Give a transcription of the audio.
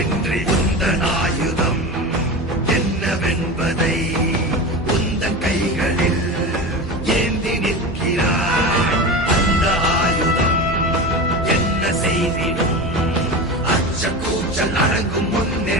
வெற்றி உந்தன் ஆயுதம் என்னவென்பதை உந்தன் கைகளில் ஏந்தி நிற்கிறாய். அந்த ஆயுதம் என்ன செய்திடும்? அச்ச கூச்சல் அடங்கும் முன்னே